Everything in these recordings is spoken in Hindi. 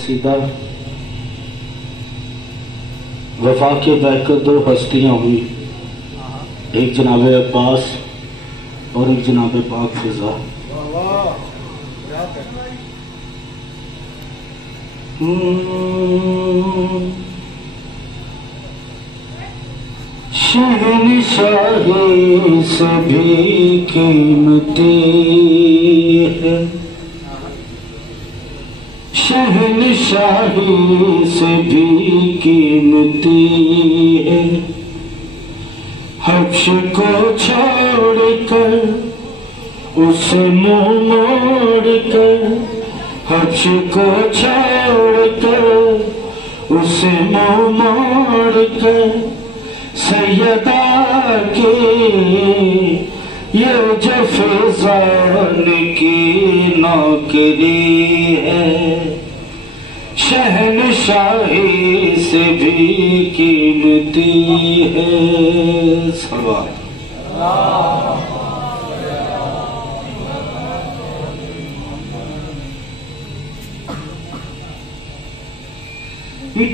सीधा वफा के बहकर दो हस्तियां हुई, एक जनाब अब्बास और एक जनाब पाक फिजा। शहनशाही से भी कीमती है, शहनशाही से भी कीमती है। हब्श को छोड़कर उसे मुंह मोड़कर, हब्श को छोड़कर उसे मुंह मोड़कर सैयदा के ये जो फिजान की नौकरी है, शहनशाही से भी कीमती है। सवाल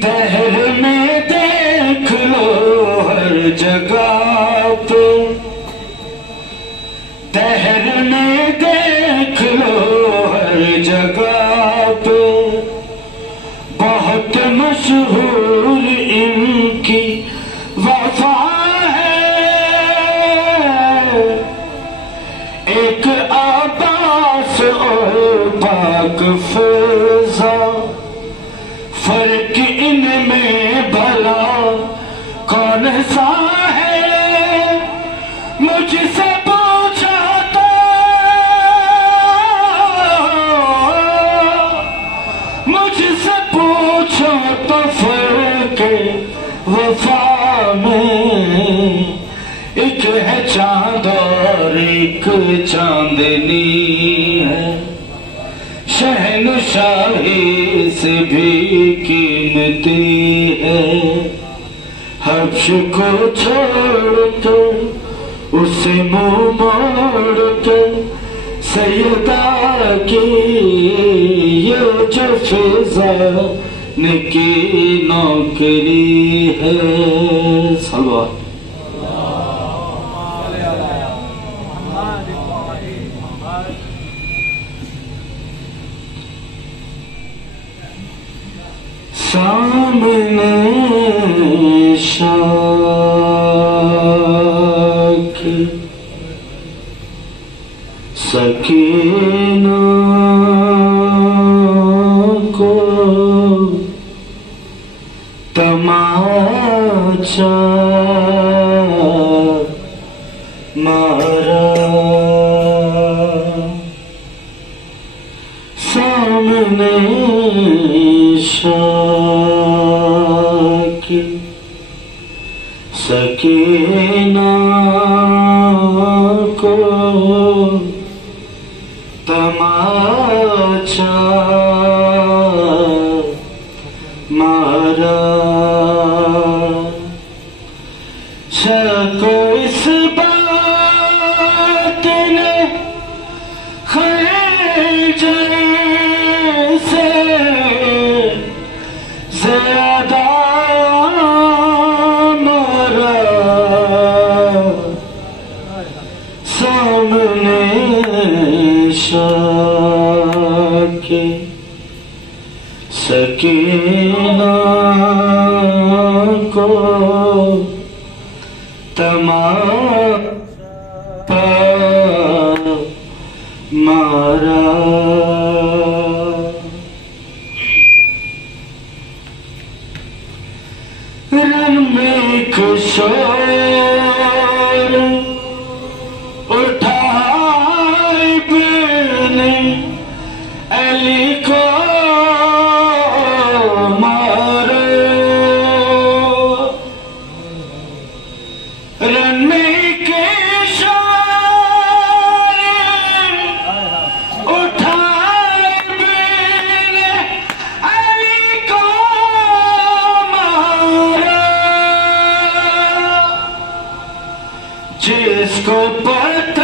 दहर में देख लो हर जगह पे, दहर में देख लो हर जगह पे, बहुत मशहूर इनकी वफा है। एक अब्बास और पाक फिजा, फर्क इनमें भला कौन सा है। मुझसे पूछा तो, मुझसे पूछो तो फर्क वफा में एक है चांद और एक चांदनी है। शहनशाही से भी कीमती है। हब्श को छोड़कर उसे मुंह मोड़कर सैयदा की ये जो फिजान की नौकरी है। सलवात सामने शाख सकीना को तमाचा मारा, सामने शाख सकीना को तमाचा मारा। शको इस बात ने खैर जैसे ज़्यादा मारा, सामने शाख सकीना को तमाचा मारा। रन में किशोर उठाए बिने अली को मारो। रन में किशोर उठाए बिने अली को मारो। जिसको पता